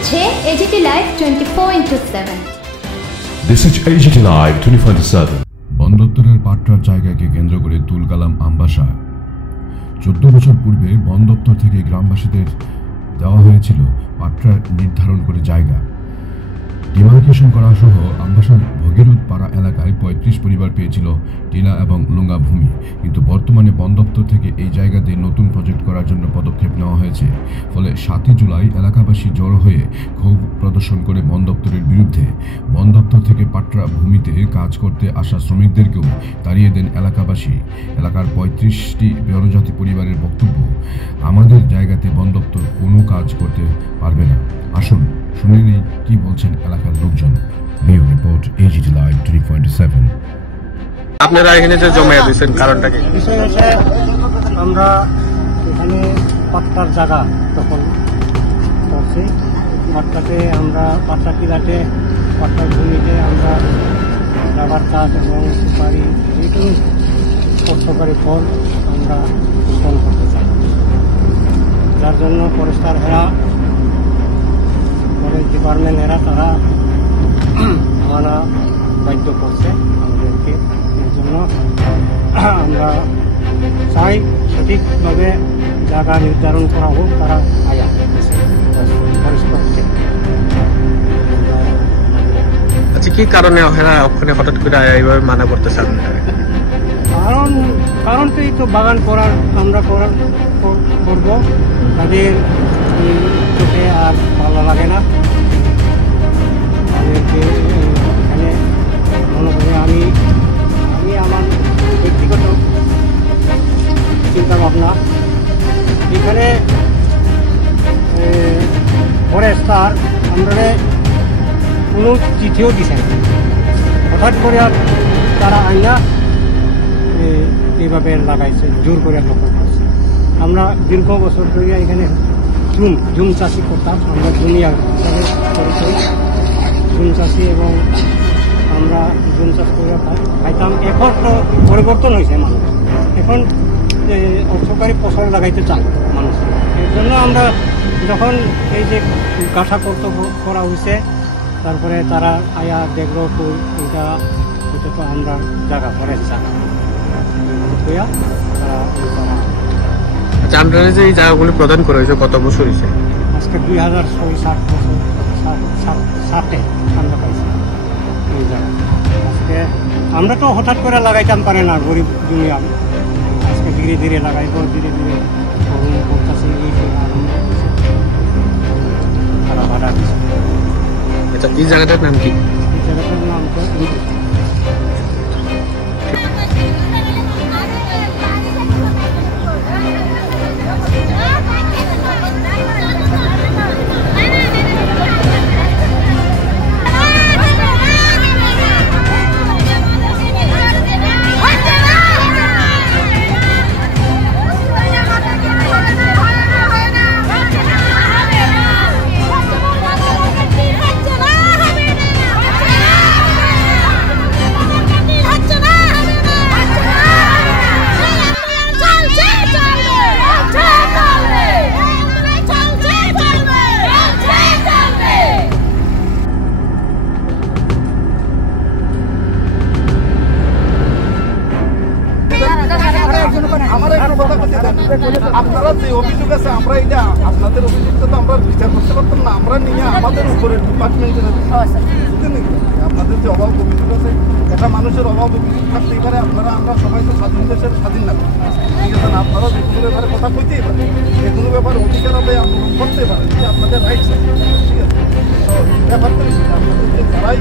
হচ্ছে AGT Live 24/7। This is AGT Live 24/7। বন দপ্তরের পাট্রার জায়গাকে কেন্দ্র করে তুলকালাম আমবাসা। 14 বছর পূর্বে বন দপ্তর থেকে গ্রামবাসীদের দেওয়া হয়েছিল পাট্রার নির্ধারণ করে জায়গা। ডিমার্কেশন করা সহ আমবাসার ভগীরথ পাড়া এলাকায় 35 পরিবার পেয়েছিল টিলা এবং লুঙ্গা ভূমি, কিন্তু বর্তমানে বন দপ্তর থেকে এই জায়গাতে নতুন প্রজেক্ট করার জন্য পদক্ষেপ নেওয়া হয়েছে। ফলে 7 জুলাই এলাকাবাসী জড়ো হয়ে ক্ষোভ প্রদর্শন করে বন দপ্তরের বিরুদ্ধে। বন দপ্তর থেকে পাট্রা ভূমিতে কাজ করতে আসা শ্রমিকদেরকেও তাড়িয়ে দেন এলাকাবাসী। এলাকার 35টি জনজাতি পরিবারের বক্তব্য, আমাদের জায়গাতে বন দপ্তর কোনো কাজ করতে পারবে না। আসুন শুনে নেই কি বলছেন এলাকার লোকজন। New report AGT Live 24/7। আপনারা এখানে যে জমায়েত দিয়েছেন কারণটা কি? বিষয় হচ্ছে আমরা এখানে পাট্টার জায়গা তখন করছি। পাট্টাতে আমরা পাট্টা কিলাতে পাট্টার ভূমিতে আমরা রাবার কাঠ এবং সুপারি যেটুকু অর্থকারী ফল আমরা রোপণ করতে চাই, যার জন্য ফরেস্টার এরা ফরেস্ট ডিপার্টমেন্ট এরা তারা মানা বাধ্য করছে আমাদেরকে। এর জন্য আমরা চাই সঠিকভাবে জায়গা নির্ধারণ করা হোক, তারা আয়া ফরেস্ট। আচ্ছা, কি কারণে ওরা ওখানে হঠাৎ করে এইভাবে মানা করতে চান? কারণটাই তো বাগান করার আমরা করব, তাদের চোখে আর ভালো লাগে না। তাদেরকে এখানে মনে করি আমি আমার ব্যক্তিগত চিন্তা ভাবনা, এখানে ফরেস্টার আমরা কোনো চিঠিও দিছে না, হঠাৎ করে আর তারা আইনা এইভাবে লাগাইছে, জোর করে দখল করছে। আমরা দীর্ঘ বছর ধরে এখানে জুম চাষি করতাম, আমরা জুনিয়ার হিসাবে করেছি জুম চাষি, এবং আমরা জুম চাষ করে খাইতাম। এখন তো পরিবর্তন হয়েছে মানুষ, এখন অর্থকারী ফসল লাগাইতে চায় মানুষ। এর জন্য আমরা যখন এই যে কাঠা করা হয়েছে, তারপরে তারা আয়া দেখলো তো এটা তো আমরা জায়গা ফরেস্ট জায়গা তারা। আচ্ছা, আপনারা যে এই জায়গাগুলি প্রদান করা হয়েছে কত বছর হয়েছে? আজকে 2006-7 বছর 7 আমরা পাইছি এই জায়গা। আজকে আমরা তো হঠাৎ করে লাগাইতাম পারে না, গরিব দুনিয়া। আজকে ধীরে ধীরে লাগাইব, ধীরে ধীরে করতেছে তারা ভাড়া দিচ্ছে। আচ্ছা, এই জায়গাটার নাম কি? এই জায়গাটার নাম তো আপনারা যে অভিযোগ আছে, আমরা এটা আপনাদের অভিযোগটা তো আমরা বিচার করতে পারতাম না, আমরা নিয়ে আমাদের উপরে ডিপার্টমেন্টের আপনাদের যে অভাব অভিযোগ আছে, এটা মানুষের অভাব অভিযোগ থাকতেই পারে। আমরা সবাই তো স্বাধীন দেশের স্বাধীন নাগরিক, ঠিক আছে না? আপনারা যে কোনো ব্যাপারে কথা কইতেই পারেন, যে কোনো ব্যাপারে অধিকার আদায় আন্দোলন করতে পারেন, যে আপনাদের রাইটস আছে, ঠিক আছে? তো ব্যাপারটা আপনাদের যে যারাই